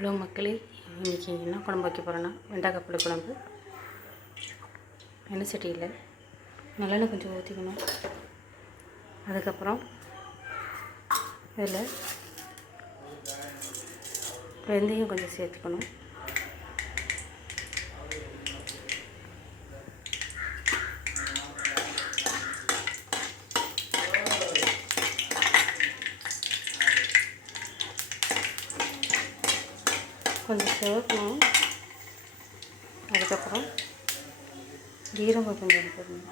Hello மக்களே, இன்றைக்கி என்ன குழம்பு வைக்க போகிறேன்னா வெண்டைக்காய் புளி குழம்பு. எண்ணெய் சட்டியில் நல்லெண்ணெய் கொஞ்சம் ஊற்றிக்கணும். அதுக்கப்புறம் இதில் வெந்தயம் கொஞ்சம் சேர்த்துக்கணும். கொஞ்சம் சேர்க்கணும். அதுக்கப்புறம் ஜீரகம் கொஞ்சம் போடணும்.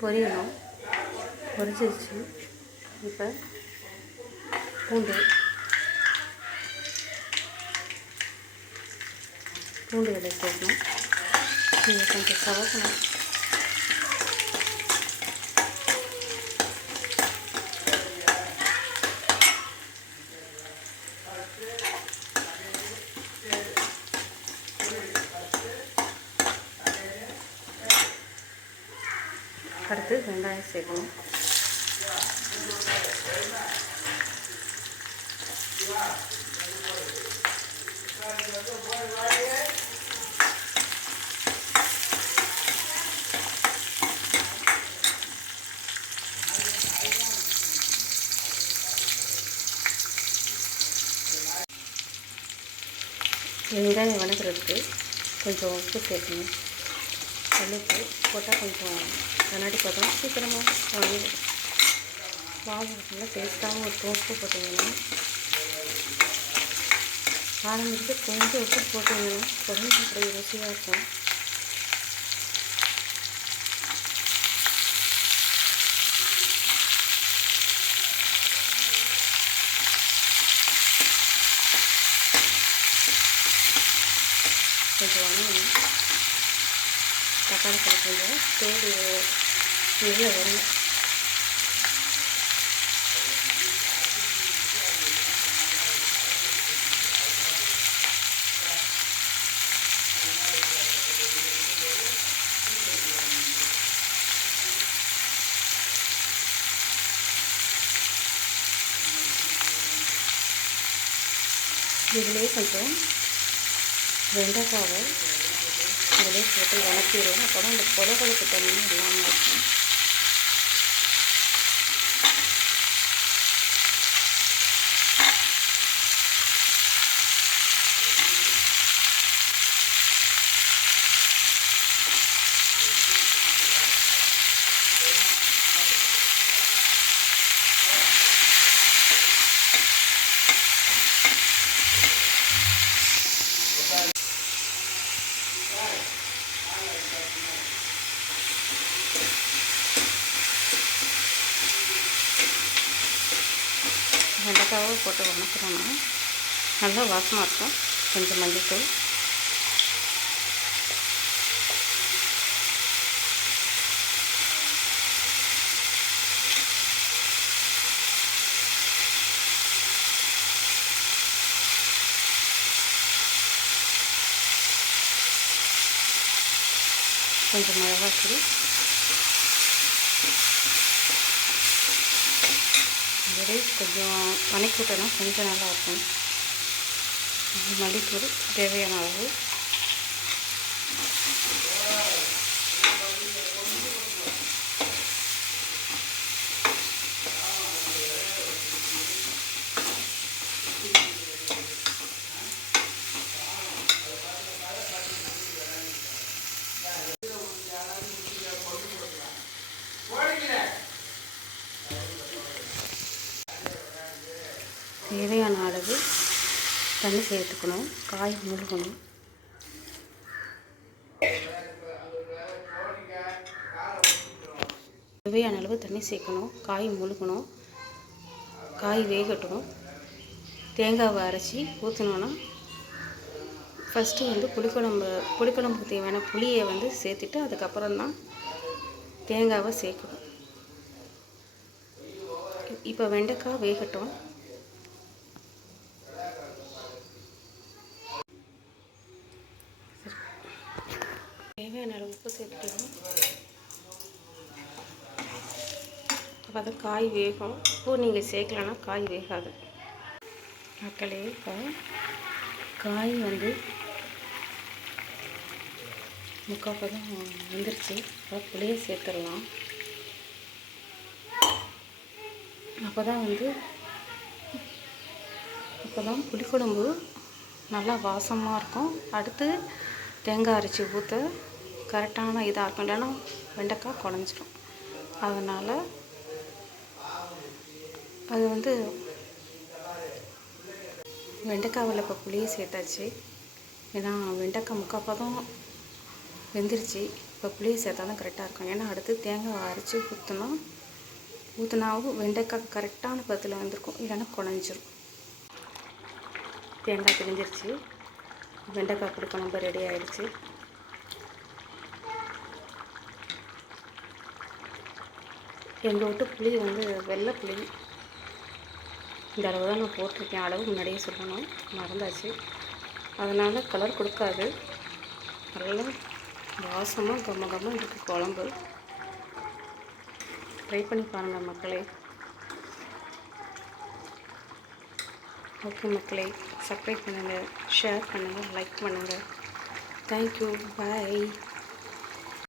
பொரியணும். பொரிச்சிருச்சு. இப்போ பூண்டு இதில் சேர்க்கணும். இதை கொஞ்சம் சவக்கணும். அடுத்து வெங்காயம் சேர்க்கணும். வெங்காயம் வதக்கிறதுக்கு கொஞ்சம் உப்பு சேர்க்கணும். உப்பு போட்டால் கொஞ்சம் கண்ணாடி பதம் சீக்கிரமாக வாங்கிடும். வாங்கினா டேஸ்ட்டாகவும் இருக்கும். உப்பு போட்டிங்கன்னா ஆரம்பித்து கொஞ்சம் உப்பு போட்டிங்கன்னா குழம்பு அப்படி ருசியாக இருக்கும். கொஞ்சம் வாங்கணும். தக்காளி பழம் கொஞ்சம் தேடி வெளியே வரும். இதிலே கொஞ்சம் வெண்டைக்காவை இதிலே போட்டு வளர்த்திடுவோம். அப்போ தான் இந்த கொலகொலப்பு தண்ணி இல்லாமல் இருக்கும். வெண்டைக்காவை போட்டு வணக்கிறோன்னா நல்லா வாசமாக இருக்கும். கொஞ்சம் மஞ்சள்தூள், கொஞ்சம் மிளகாத்தூள், ரைஸ் கொஞ்சம் வணக்கி விட்டோன்னா கொஞ்சம் நல்லாயிருக்கும். மல்லித்தூள் தேவையான அளவு, தேவையான அளவு தண்ணி சேர்த்துக்கணும். காய் முழுகணும். தேவையான அளவு தண்ணி சேர்க்கணும். காய் முழுகணும். காய் வேகட்டும். தேங்காவை அரைச்சி ஊற்றினோன்னா ஃபஸ்ட்டு வந்து புளிக்குழம்புக்கு தேவையான புளியை வந்து சேர்த்துட்டு அதுக்கப்புறம் தான் தேங்காவை சேர்க்கணும். இப்போ வெண்டைக்காய் வேகட்டும். தேவையான அளவு உப்பு சேர்த்துக்கணும். அப்போ தான் காய் வேகும். உப்பு நீங்கள் சேர்க்கலன்னா காய் வேகாது மக்களே. இப்போ காய் வந்து முக்கால் பதம் வந்துருச்சு. இப்போ புளியை சேர்த்துடலாம். அப்போ தான் புளிக்குழம்பு நல்லா வாசமாக இருக்கும். அடுத்து தேங்காய் அரைச்சி ஊற்ற கரெக்டான இதாக இருக்கும். இல்லைன்னா வெண்டைக்காய் குழஞ்சிரும். அதனால் அது வெண்டைக்காவில் இப்போ புளியை சேர்த்தாச்சு. ஏன்னா வெண்டைக்காய் முக்கால் பதம் வெந்துருச்சு. இப்போ புளியை சேர்த்தா தான் கரெக்டாக இருக்கும். ஏன்னா அடுத்து தேங்காய் அரைச்சி ஊற்றினாவும் வெண்டைக்காய் கரெக்டான பதத்தில் வந்திருக்கும். இல்லைன்னா குழஞ்சிரும். தேங்காய் பிரிஞ்சிருச்சு. வெண்டைக்காய் புளிக்குழம்பு ரெடி ஆகிடுச்சு. எங்கள் வீட்டு புளி வெள்ளை புளி. இந்த அளவு தான் நான் போட்டிருக்கேன். அளவு முன்னாடியே சொல்லணும், மறந்தாச்சு. அதனால் கலர் கொடுக்காது. நல்லா வாசமாக கம்ம இருக்குது குழம்பு. ட்ரை பண்ணி பாருங்கள் மக்களே. ஓகே மக்களே, சப்ஸ்கிரைப் பண்ணுங்கள், ஷேர் பண்ணுங்கள், லைக் பண்ணுங்கள். தேங்க்யூ, பாய்.